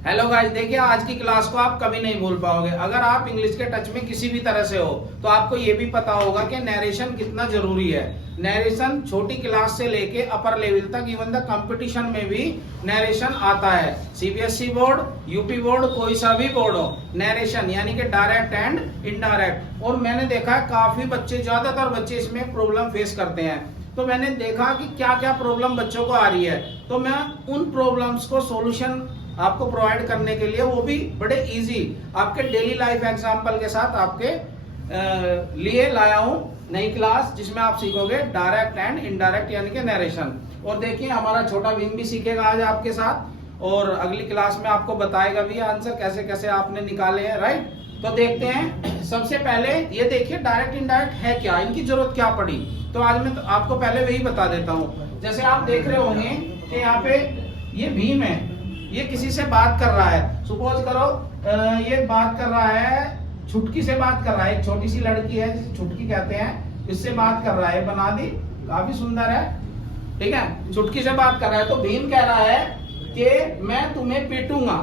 Hello guys, देखिए आज की क्लास को आप कभी नहीं भूल पाओगे। अगर आप इंग्लिश के टच में किसी भी तरह से हो तो आपको ये भी पता होगा कि नरेशन कितना जरूरी है। नरेशन छोटी क्लास से लेके अपर लेवल तक, इवन द कंपटीशन में भी नरेशन आता है। सीबीएसई बोर्ड, यूपी बोर्ड, कोई सा भी बोर्ड हो, नरेशन यानी कि डायरेक्ट एंड इनडायरेक्ट। और मैंने देखा है काफी बच्चे, ज्यादातर बच्चे इसमें प्रॉब्लम फेस करते हैं। तो मैंने देखा कि क्या क्या प्रॉब्लम बच्चों को आ रही है, तो मैं उन प्रॉब्लम्स को सोल्यूशन आपको प्रोवाइड करने के लिए, वो भी बड़े इजी आपके डेली लाइफ एग्जांपल के साथ आपके लिए लाया हूं नई क्लास, जिसमें आप सीखोगे डायरेक्ट एंड इनडायरेक्ट यानी कि नरेशन। और देखिए हमारा छोटा विंग भी सीखेगा आज आपके साथ, और अगली क्लास में आपको बताएगा भी आंसर कैसे कैसे आपने निकाले हैं। राइट, तो देखते हैं। सबसे पहले ये देखिए डायरेक्ट इनडायरेक्ट है क्या, इनकी जरूरत क्या पड़ी। तो आज मैं तो आपको पहले वही बता देता हूँ। जैसे आप देख रहे होंगे कि यहाँ पे ये भीम है, ये किसी से बात कर रहा है। सपोज करो ये बात कर रहा है, छुटकी से बात कर रहा है। एक छोटी सी लड़की है जिसे छुटकी कहते हैं, इससे बात कर रहा है। बना दी, काफी सुंदर है, ठीक है। छुटकी से बात कर रहा है, तो भीम कह रहा है कि मैं तुम्हें पीटूंगा।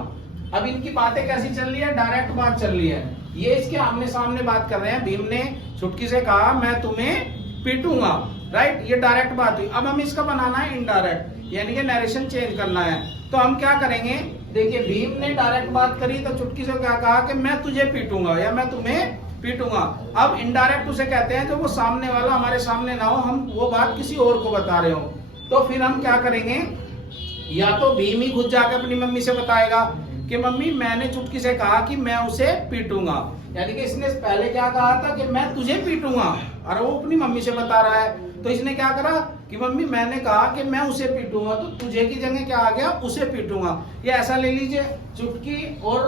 अब इनकी बातें कैसी चल रही है, डायरेक्ट बात चल रही है। ये इसके आमने सामने बात कर रहे हैं। भीम ने छुटकी से कहा मैं तुम्हें पीटूंगा, राइट, ये डायरेक्ट बात हुई। अब हम इसका बनाना है इनडायरेक्ट, यानी कि नरेशन चेंज करना है। तो हम क्या करेंगे, देखिए भीम ने डायरेक्ट बात करी तो चुटकी से क्या कहा कि मैं तुझे पीटूंगा या मैं तुम्हें पीटूंगा। अब इनडायरेक्ट उसे कहते हैं जब वो सामने वाला हमारे सामने ना हो, हम वो बात किसी और को बता रहे हो। तो फिर हम क्या करेंगे, या तो भीम ही खुद जाकर अपनी मम्मी से बताएगा कि मम्मी मैंने चुटकी से कहा कि मैं उसे पीटूंगा, यानी कि इसने पहले क्या कहा था कि मैं तुझे पीटूंगा, और वो अपनी मम्मी से बता रहा है। तो इसने क्या करा कि मम्मी मैंने कहा कि मैं उसे पीटूंगा, तो तुझे की जगह क्या आ गया, उसे पीटूंगा। ये ऐसा ले लीजिए, चुटकी और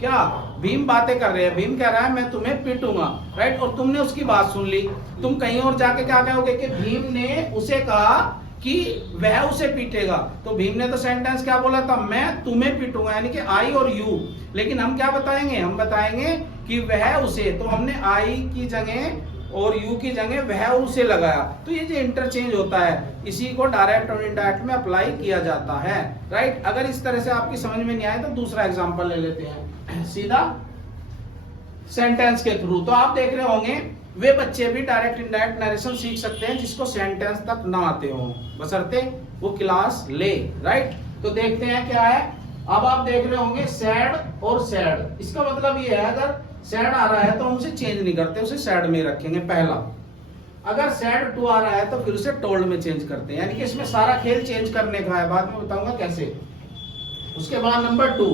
क्या भीम बातें कर रहे हैं। भीम कह रहा है मैं तुम्हें पीटूंगा, राइट, और तुमने उसकी बात सुन ली। तुम कहीं और जाके क्या कहोगे कि भीम ने उसे कहा कि वह उसे पीटेगा। तो भीम ने तो सेंटेंस क्या बोला था, मैं तुम्हें पीटूंगा, यानी कि आई और यू। लेकिन हम क्या बताएंगे, हम बताएंगे कि वह उसे। तो हमने आई की जगह और यू की जगह वह उसे लगाया। तो ये जो इंटरचेंज होता है, इसी को डायरेक्ट और इनडायरेक्ट में अप्लाई किया जाता है। राइट, अगर इस तरह से आपकी समझ में नहीं आए तो दूसरा एग्जांपल ले लेते हैं सीधा सेंटेंस के थ्रू। तो आप देख रहे होंगे वे बच्चे भी डायरेक्ट इनडायरेक्ट नरेशन सीख सकते हैं जिसको सेंटेंस तक ना आते हो, बशर्ते वो क्लास ले। राइट, तो देखते हैं क्या है। अब आप देख रहे होंगे सैड और सैड, इसका मतलब ये है अगर सैड आ रहा है तो हम उसे चेंज नहीं करते, उसे सैड में रखेंगे पहला। अगर सैड टू आ रहा है तो फिर उसे टोल्ड में चेंज करते हैं, यानी कि इसमें सारा खेल चेंज करने का है, बाद में बताऊंगा कैसे। उसके बाद नंबर 2,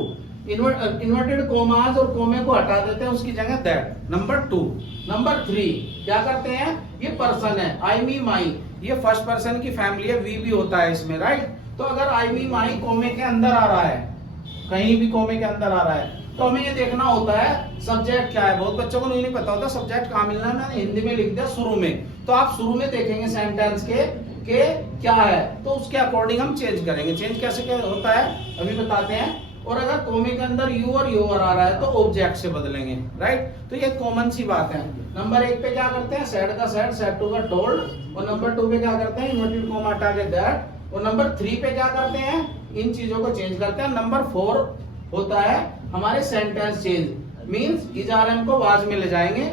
इन्वर्टेड कोमास और कोमे को हटा देते हैं, उसकी जगह दैट, नंबर 2। नंबर 3 क्या करते हैं, ये पर्सन है, आई मी माई, ये फर्स्ट पर्सन की फैमिली है, वी भी होता है इसमें। राइट, तो अगर आई मी माई कोमे के अंदर आ रहा है, कहीं भी कोमे के अंदर आ रहा है, तो हमें ये देखना होता है सब्जेक्ट क्या है। बहुत बच्चों को नहीं पता होता सब्जेक्ट कहाँ मिलना है। मैंने हिंदी में लिख दिया शुरू में, तो आप शुरू में देखेंगे सेंटेंस के क्या है, तो उसके अकॉर्डिंग हम चेंज करेंगे। चेंज कैसे क्या होता है अभी बताते हैं। और अगर कोमे के अंदर यू और योर आ रहा है तो ऑब्जेक्ट से बदलेंगे। राइट, तो ये कॉमन सी बात है। नंबर 1 पे क्या करते हैं, सैड का सैड, सैड टू का टोल्ड, और नंबर 2 पे क्या करते हैं, इन्वर्टेड कोमा हटा के दैट, और नंबर 3 पे क्या करते हैं, इन चीजों को चेंज करते हैं। नंबर 4 होता है हमारे sentence change, means is are am को वाज में ले जाएंगे,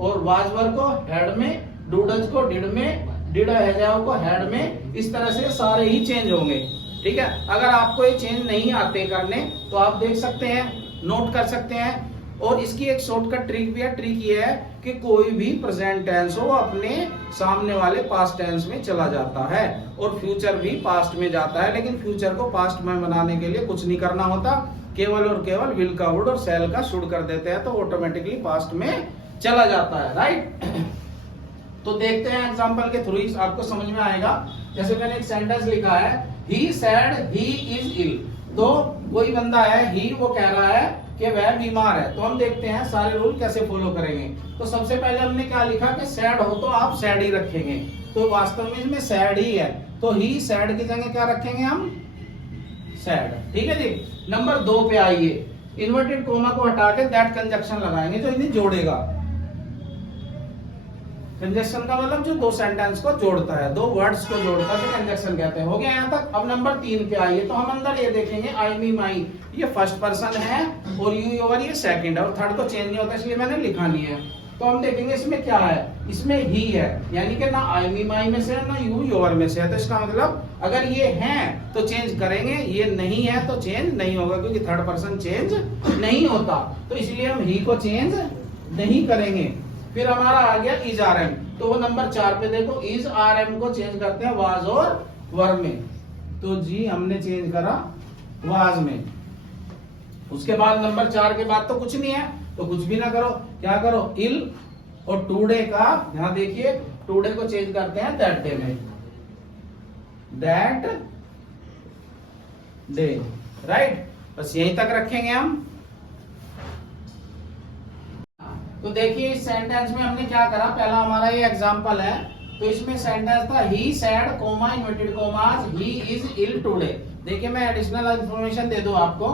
और वाज वर को हेड में, डूडज को डिड में, डिड हैजाव को हेड में। इस तरह से सारे ही चेंज होंगे। ठीक है, अगर आपको ये चेंज नहीं आते करने तो आप देख सकते हैं, नोट कर सकते हैं। और इसकी एक शॉर्टकट ट्रिक भी है। ट्रिक ये है कि कोई भी प्रेजेंट टेंस हो अपने सामने वाले पास्ट टेंस में चला जाता है, और फ्यूचर भी पास्ट में जाता है। लेकिन फ्यूचर को पास्ट में बनाने के लिए कुछ नहीं करना होता, केवल और केवल विल का वुड और सेल का शुड कर देते हैं, तो ऑटोमेटिकली पास्ट में चला जाता है। राइट, तो देखते हैं एग्जांपल के थ्रू आपको समझ में आएगा। जैसे मैंने एक सेंटेंस लिखा है, ही सैड ही इज इल। तो कोई बंदा है, ही वो कह रहा है कि वह बीमार है। तो हम देखते हैं सारे रूल कैसे फॉलो करेंगे। तो सबसे पहले हमने क्या लिखा कि सैड हो तो आप सैड ही रखेंगे, तो वास्तव में इसमें सैड ही है, तो ही सैड की जगह क्या रखेंगे हम, सैड। ठीक है जी। नंबर 2 पे आइए, इन्वर्टेड कोमा को हटा के दैट कंजक्शन लगाएंगे जो इन्हें जोड़ेगा। कंजक्शन का मतलब जो दो सेंटेंस को जोड़ता है, दो वर्ड्स को जोड़ता है, तो कंजक्शन कहते हैं। हो गया यहाँ तक। अब नंबर 3 पे आइए, तो हम अंदर ये देखेंगे आई मी माई, ये फर्स्ट पर्सन है और यू योर ये सेकंड है, और थर्ड तो चेंज नहीं होता इसलिए मैंने लिखा नहीं है। तो हम देखेंगे इसमें क्या है, इसमें ही है, यानी कि ना आई मी माई में से है ना यू योर में से है। तो इसका मतलब अगर ये है तो चेंज करेंगे, ये नहीं है तो चेंज नहीं होगा, क्योंकि थर्ड पर्सन चेंज नहीं होता, तो इसलिए हम ही को चेंज नहीं करेंगे। फिर हमारा आ गया इज आर एम, तो वो नंबर 4 पे देखो, इज आर एम को चेंज करते हैं वाज और वर में, तो जी हमने चेंज करा वाज में। उसके बाद नंबर 4 के बाद तो कुछ नहीं है, तो कुछ भी ना करो, क्या करो, इल और टुडे का, यहां देखिए टुडे को चेंज करते हैं दैट डे में, दैट डे, राइट। बस यहीं तक रखेंगे हम। तो देखिए इस सेंटेंस में हमने क्या करा, पहला हमारा ये एग्जांपल है, तो इसमें सेंटेंस था he said comma inverted commas he is ill today. देखिए मैं एडिशनल इंफॉर्मेशन दे दूं आपको,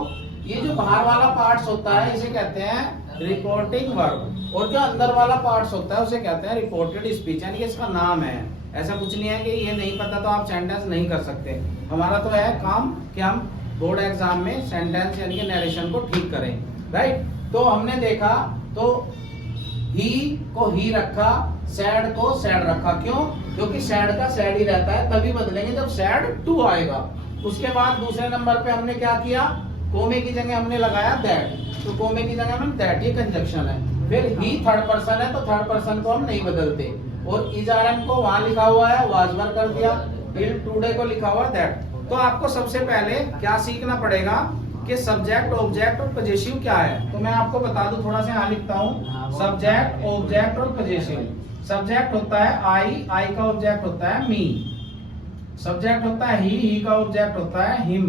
ये जो बाहर वाला पार्ट्स होता है इसे कहते हैं रिपोर्टिंग वर्ब, और जो अंदर वाला पार्ट्स होता है उसे कहते हैं रिपोर्टेड स्पीच, यानी कि इसका नाम है। ऐसा कुछ नहीं है कि ये नहीं पता तो आप सेंटेंस नहीं कर सकते। हमारा तो है काम कि हम बोर्ड एग्जाम में सेंटेंस यानी कि नरेशन को ठीक करें, राइट। तो हमने देखा, तो ही को ही रखा, सैड को सैड रखा, क्यों, क्योंकि सैड का सैड ही रहता है, तभी बदलेंगे जब सैड टू आएगा। उसके बाद दूसरे नंबर पे हमने क्या किया, कोमे की जगह हमने लगाया दैट, तो कोमे की जगह हमने दैट, ये कंजक्शन है। फिर ही थर्ड पर्सन है, तो थर्ड पर्सन को हम नहीं बदलते, और इज आर एम को वहां लिखा हुआ है वाज वर कर दिया, इल टुडे को लिखा हुआ दैट। तो आपको सबसे पहले क्या सीखना पड़ेगा कि सब्जेक्ट ऑब्जेक्ट और पजेसिव क्या है। तो मैं आपको बता दूं, थोड़ा सा यहाँ लिखता हूँ, सब्जेक्ट ऑब्जेक्ट और पजेसिव। सब्जेक्ट होता है आई का ऑब्जेक्ट होता है मी, सब्जेक्ट होता है ही का ऑब्जेक्ट होता है हिम,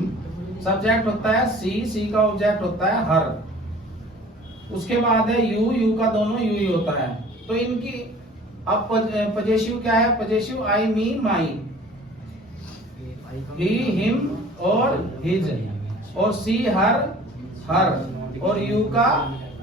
सब्जेक्ट होता है सी का ऑब्जेक्ट होता है हर, उसके बाद है यू का दोनों यू ही होता है। तो इनकी अब पजेसिव क्या है, पजेसिव आई मी माई, ही हिम और हिज, और सी हर और यू का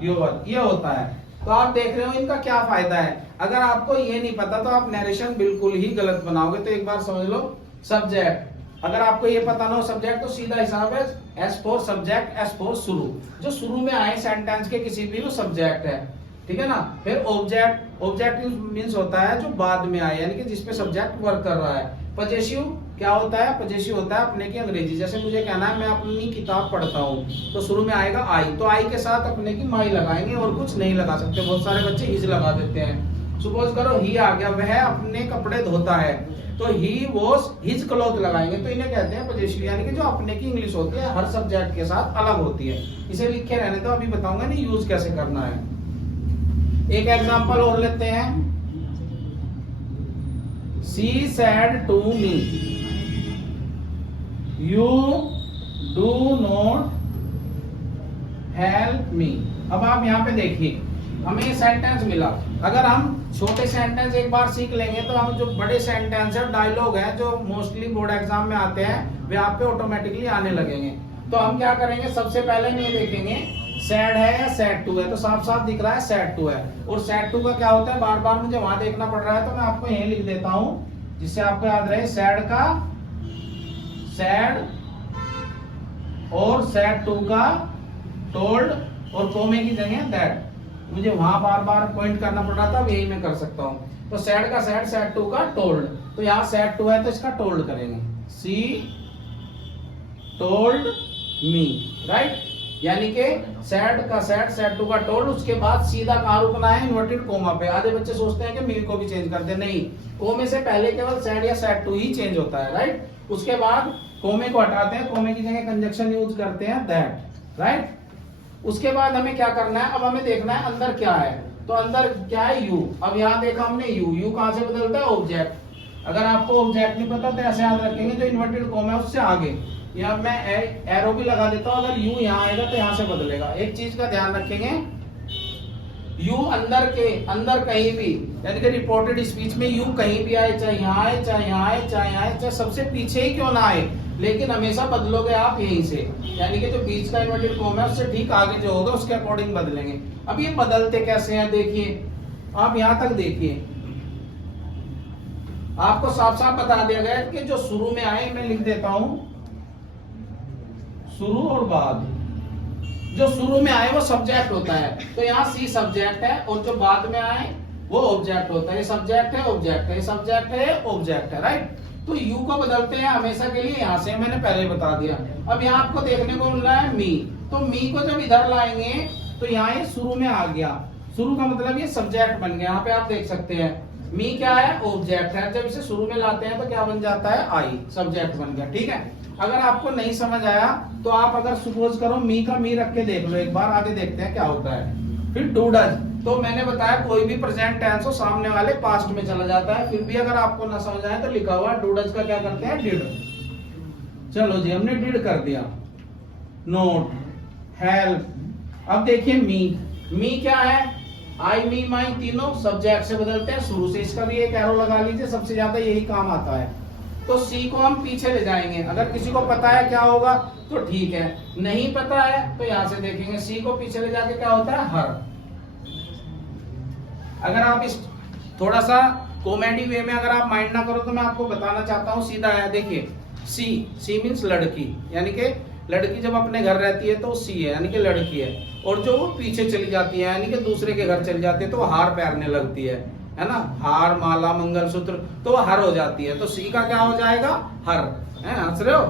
योर, ये होता है। तो आप देख रहे हो इनका क्या फायदा है। अगर आपको ये नहीं पता तो आप नरेशन बिल्कुल ही गलत बनाओगे। तो एक बार समझ लो, सब्जेक्ट, अगर आपको ये पता ना हो सब्जेक्ट, तो सीधा हिसाब है S for subject, S for शुरू, जो शुरू में आए सेंटेंस के किसी भी वो सब्जेक्ट है, ठीक है ना। फिर ऑब्जेक्ट, ऑब्जेक्ट मींस होता है जो बाद में आए, यानी कि जिसपे सब्जेक्ट वर्क कर रहा है। पजेसिव क्या होता है, पजेसिव होता है अपने की अंग्रेजी, जैसे मुझे कहना है मैं अपनी किताब पढ़ता हूँ, तो शुरू में आएगा आई, तो आई के साथ अपने की माई लगाएंगे और कुछ नहीं लगा सकते। बहुत सारे बच्चे हिज लगा देते हैं। सपोज करो ही आ गया, वह अपने कपड़े धोता है, तो ही वॉश हिज क्लॉथ लगाएंगे, तो इन्हें कहते हैं पजेसिव, यानी कि जो अपने की इंग्लिश होती है हर सब्जेक्ट के साथ अलग होती है। इसे लिखे रहने तो अभी बताऊंगा नहीं यूज कैसे करना है। एक एग्जांपल और लेते हैं, she said to me you do not help me. अब आप यहाँ पे देखिए, हमें ये सेंटेंस मिला। अगर हम छोटे सेंटेंस एक बार सीख लेंगे तो हम जो बड़े सेंटेंस है, डायलॉग है, जो मोस्टली बोर्ड एग्जाम में आते हैं, वे आप पे ऑटोमेटिकली आने लगेंगे। तो हम क्या करेंगे, सबसे पहले हम ये देखेंगे सैड है या सैड टू है, तो साफ साफ दिख रहा है सैड टू है। और सैड टू का क्या होता है, बार बार मुझे वहां देखना पड़ रहा है, तो मैं आपको यही लिख देता हूं जिससे आपको याद रहे। सैड का सैड और सैड टू का टोल्ड, और कोमे की जगह दैट, मुझे वहां बार बार पॉइंट करना पड़ रहा था, अब यही मैं कर सकता हूं। तो सैड का सैड, सैड टू का टोल्ड, तो यहाँ सैड टू है तो इसका टोल्ड करेंगे, सी टोल्ड मी, राइट। यानी कि सैड का सैड, सैड टू का टोल्ड, उसके बाद सीधा कहां रुकना है, इन्वर्टेड कोमा पे। आधे बच्चे सोचते हैं कि मी को भी चेंज कर दे, नहीं, कोमे से पहले केवल सैड या सैड टू ही चेंज होता है, राइट। उसके बाद कोमे को हटाते हैं, कोमे की जगह कंजक्शन यूज करते हैं दैट, राइट। उसके बाद हमें क्या करना है, अब हमें देखना है अंदर क्या है। तो अंदर क्या है, यू। अब यहाँ देखा हमने यू कहां से बदलता है, ऑब्जेक्ट। अगर आपको ऑब्जेक्ट नहीं पता तो ऐसे याद रखेंगे, जो इन्वर्टेड कोमा है उससे आगे, यहाँ मैं एरो भी लगा देता हूँ, अगर यू यहाँ आएगा तो यहाँ से बदलेगा। एक चीज का ध्यान रखेंगे, यू अंदर कहीं भी, यानी कि रिपोर्टेड स्पीच में यू कहीं भी आए, चाहे यहाँ आए, चाहे यहाँ आए, चाहे यहाँ आए, चाहे सबसे पीछे ही क्यों ना आए, लेकिन हमेशा बदलोगे आप यहीं से, यानी कि जो बीच का इन्वर्टेड कोमा है उससे ठीक आगे जो होगा उसके अकॉर्डिंग बदलेंगे। अब ये बदलते कैसे हैं, देखिए आप यहाँ तक देखिए, आपको साफ साफ बता दिया गया कि जो शुरू में आए, मैं लिख देता हूं शुरू और बाद। जो शुरू में आए वो सब्जेक्ट होता है, तो यहाँ सी सब्जेक्ट है, और जो बाद में आए वो ऑब्जेक्ट होता है। ये सब्जेक्ट है, ऑब्जेक्ट है, ये सब्जेक्ट है, ऑब्जेक्ट है, राइट। तो यू को बदलते हैं हमेशा के लिए यहाँ से, मैंने पहले बता दिया। अब यहाँ आपको देखने को मिल रहा है मी, तो मी को जब इधर लाएंगे तो यहाँ ये शुरू में आ गया। शुरू का मतलब ये सब्जेक्ट बन गया। यहाँ पे आप देख सकते हैं मी क्या है, ऑब्जेक्ट है। जब इसे शुरू में लाते हैं तो क्या बन जाता है, आई, सब्जेक्ट बन गया। ठीक है, अगर आपको नहीं समझ आया तो आप अगर सपोज करो मी का मी रख के देख लो एक बार, आगे देखते हैं क्या होता है। फिर डू डज, तो मैंने बताया कोई भी प्रेजेंट टेंस हो सामने वाले पास्ट में चला जाता है। फिर भी अगर आपको ना समझ आए तो लिखा हुआ डू डज का क्या करते हैं, डिड। चलो जी, हमने डिड कर दिया। Note, help. अब देखिए मी क्या है, आई मी माई तीनों सब्जेक्ट से बदलते हैं शुरू से। इसका भी एक एरो लगा लीजिए, सबसे ज्यादा यही काम आता है। तो सी को हम पीछे ले जाएंगे। अगर किसी को पता है क्या होगा तो ठीक है, नहीं पता है तो यहां से देखेंगे सी को पीछे ले जाके क्या होता है, हर। अगर आप इस थोड़ा सा कॉमेडी वे में अगर आप माइंड ना करो तो मैं आपको बताना चाहता हूँ, सीधा है। देखिए सी मीन्स लड़की, यानी कि लड़की जब अपने घर रहती है तो सी है, यानी कि लड़की है। और जो वो पीछे चली जाती है, यानी कि दूसरे के घर चली जाती है, तो वो हार पहनने लगती है ना, हार, माला, मंगलसूत्र, तो वो हर हो जाती है। तो सी का क्या हो जाएगा, हर। हंस रहे हो?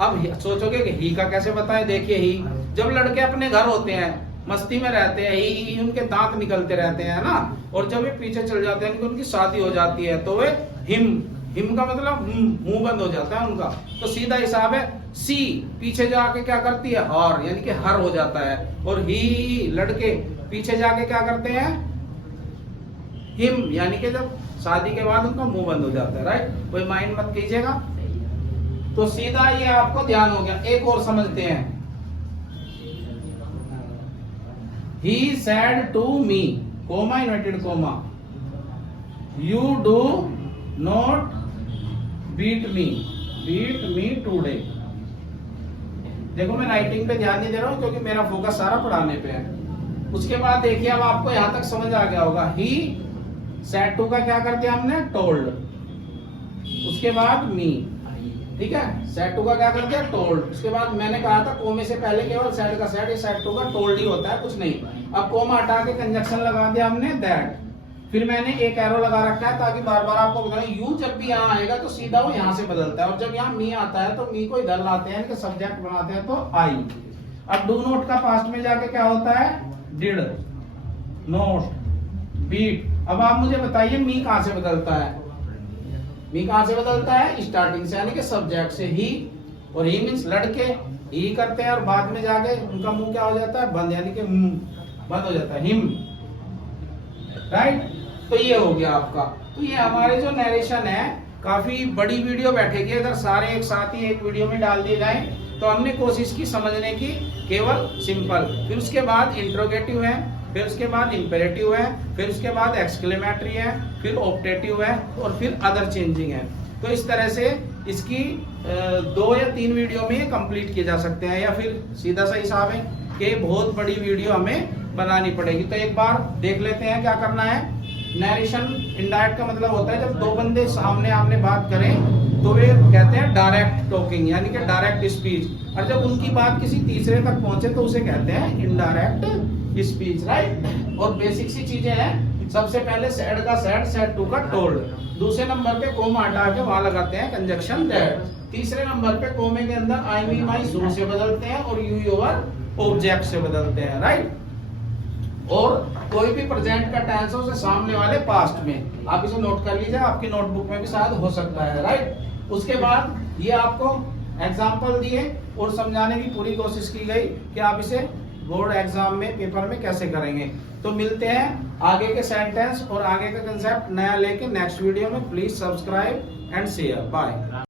अब सोचोगे कि ही का कैसे बताए। देखिए ही, जब लड़के अपने घर होते हैं, मस्ती में रहते हैं, ही उनके दांत निकलते रहते हैं ना, और जब ये पीछे चल जाते हैं, उनकी शादी हो जाती है, तो वे हिम का मतलब मुंह बंद हो जाता है उनका। तो सीधा हिसाब है, सी पीछे जाके क्या करती है, और, यानी कि हर हो जाता है। और ही लड़के पीछे जाके क्या करते हैं, हिम, यानी कि जब शादी के बाद उनका मुंह बंद हो जाता है, राइट। कोई माइंड मत कीजिएगा। तो सीधा ये आपको ध्यान हो गया। एक और समझते हैं, he said to me, comma inverted comma, you do not beat me today। देखो मैं राइटिंग पे ध्यान नहीं दे रहा हूं क्योंकि मेरा फोकस सारा पढ़ाने पे है। उसके बाद देखिए, अब आपको यहां तक समझ आ गया होगा। he said to का क्या कर दिया हमने, told। उसके बाद me, ठीक है, सेट टू का क्या कर दिया, टोल्ड। उसके बाद मैंने कहा था कोमे से पहले केवल सेट का सेट, ये सेट टू का टोल्ड ही होता है, कुछ नहीं। अब कोमा हटा के कंजक्शन लगा दिया हमने, दैट। फिर मैंने एक एरो लगा रखा है ताकि बार बार आपको बताना, यू जब भी यहाँ आएगा तो सीधा वो यहाँ से बदलता है, और जब यहाँ मी आता है तो मी को इधर लाते हैं, इनके सब्जेक्ट बनाते हैं, तो आई। अब डू नोट का पास्ट में जाके क्या होता है, डिड, नोट, बीट। अब आप मुझे बताइए मी कहां से बदलता है, मी कहां से बदलता है, स्टार्टिंग से, यानी कि सब्जेक्ट से। ही, और ही मींस लड़के ही करते हैं, और बाद में जाके उनका मुंह क्या हो जाता है, बंद, यानी कि बंद हो जाता है, हिम, राइट। तो ये हो गया आपका। तो ये हमारे जो नरेशन है, काफी बड़ी वीडियो बैठेगी अगर सारे एक साथ ही एक वीडियो में डाल दिए जाए। तो हमने कोशिश की समझने की, केवल सिंपल। फिर उसके बाद इंट्रोगेटिव है, फिर उसके बाद इंपेरेटिव है, फिर उसके बाद एक्सक्लेमेटरी है, फिर ऑप्टेटिव है, और फिर अदर चेंजिंग है। तो इस तरह से इसकी 2 या 3 वीडियो में कंप्लीट किए जा सकते हैं, या फिर सीधा सा हिसाब है कि बहुत बड़ी वीडियो हमें बनानी पड़ेगी। तो एक बार देख लेते हैं क्या करना है। नरेशन इनडायरेक्ट का मतलब होता है जब दो बंदे सामने आमने बात करें तो वे कहते हैं डायरेक्ट टॉकिंग, यानी कि डायरेक्ट स्पीच। और जब उनकी बात किसी तीसरे तक पहुंचे तो उसे कहते हैं इनडायरेक्ट स्पीच, राइट। और बेसिक सी चीजें हैं, सबसे पहले सेड का सेड टू का टोल्ड। दूसरे नंबर पे कोमा हटा के वहां लगाते हैं कंजक्शन दैट। तीसरे नंबर पे कोमे के अंदर आई मी माई शुरू से बदलते हैं, और यू योर ऑब्जेक्ट से बदलते हैं, राइट। और कोई भी प्रेजेंट का टेंस हो उसे सामने वाले पास्ट में। आप इसे नोट कर लीजिए, आपकी नोटबुक में भी शायद हो सकता है, राइट। उसके बाद ये आपको एग्जाम्पल दिए और समझाने की पूरी कोशिश की गई कि आप इसे बोर्ड एग्जाम में, पेपर में कैसे करेंगे। तो मिलते हैं आगे के सेंटेंस और आगे का कंसेप्ट नया लेके नेक्स्ट वीडियो में। Please subscribe and share. Bye.